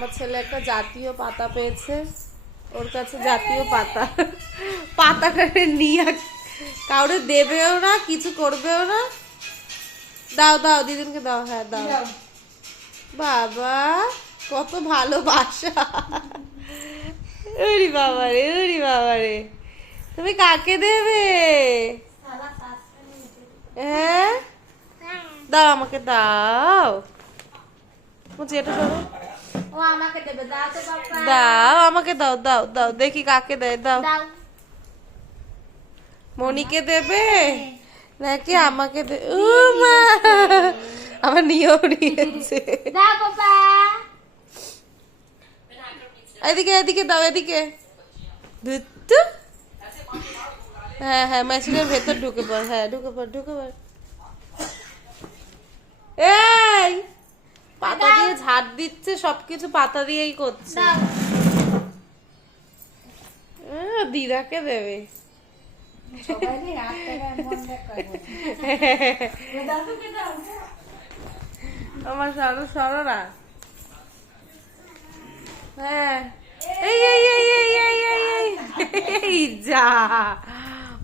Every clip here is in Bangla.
আমার ছেলে একটা জাতীয় পাতা পেয়েছে, ওর কাছে জাতীয় পাতা, পাতাটা নিয়ে কাউরে দেবেও না, কিছু করবেও না। দাও দাও দিদিনকে দাও, হ্যাঁ দাও। বাবা কত ভালোবাসা। ওরে বাবা রে, ওরে বাবা রে, তুমি কাকে দেবে? হ্যাঁ দাও, আমাকে দাও। এটা ধরো, ও আমাকে দেবে, দাও তো বাবা। দাও আমাকে দাও, দাও দাও, দেখি কাকে দেয়, দাও। দাও। মনিকে দেবে নাকি আমাকে দেবে? ও মা, আমার নিয়েও নিয়েছে। দাও বাবা। এদিকে এদিকে দাও, এদিকে। ধুত্তু। হ্যাঁ হ্যাঁ, মেশিনের ভেতর ঢুকে পড়, হ্যাঁ ঢুকে পড়, ঢুকে পড়। এই পাতা দিয়ে ঝাড় দিচ্ছে, সবকিছু পাতা দিয়েই করছে। দাও। দিদাকে দেবে। সবাই হাতটা মন দেখায়। দাও তো দাও। আমার সররা। হ্যাঁ, এই এই এই এই এই এই এই এই যা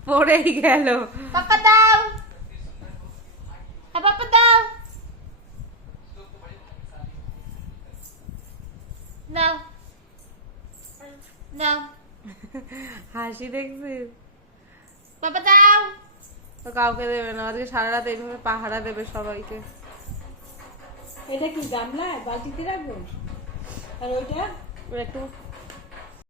পড়েই গেল। পাপা দাও। পাপা দাও। নাও নাও। হাসি দেখছিস? পাপা দাও। তো কাউকে দেবে না, আজকে সারা রাত এইভাবে পাহারা দেবে সবাইকে। এটা কি গামলা বালতিতে রাখবো? আর ওইটা একটু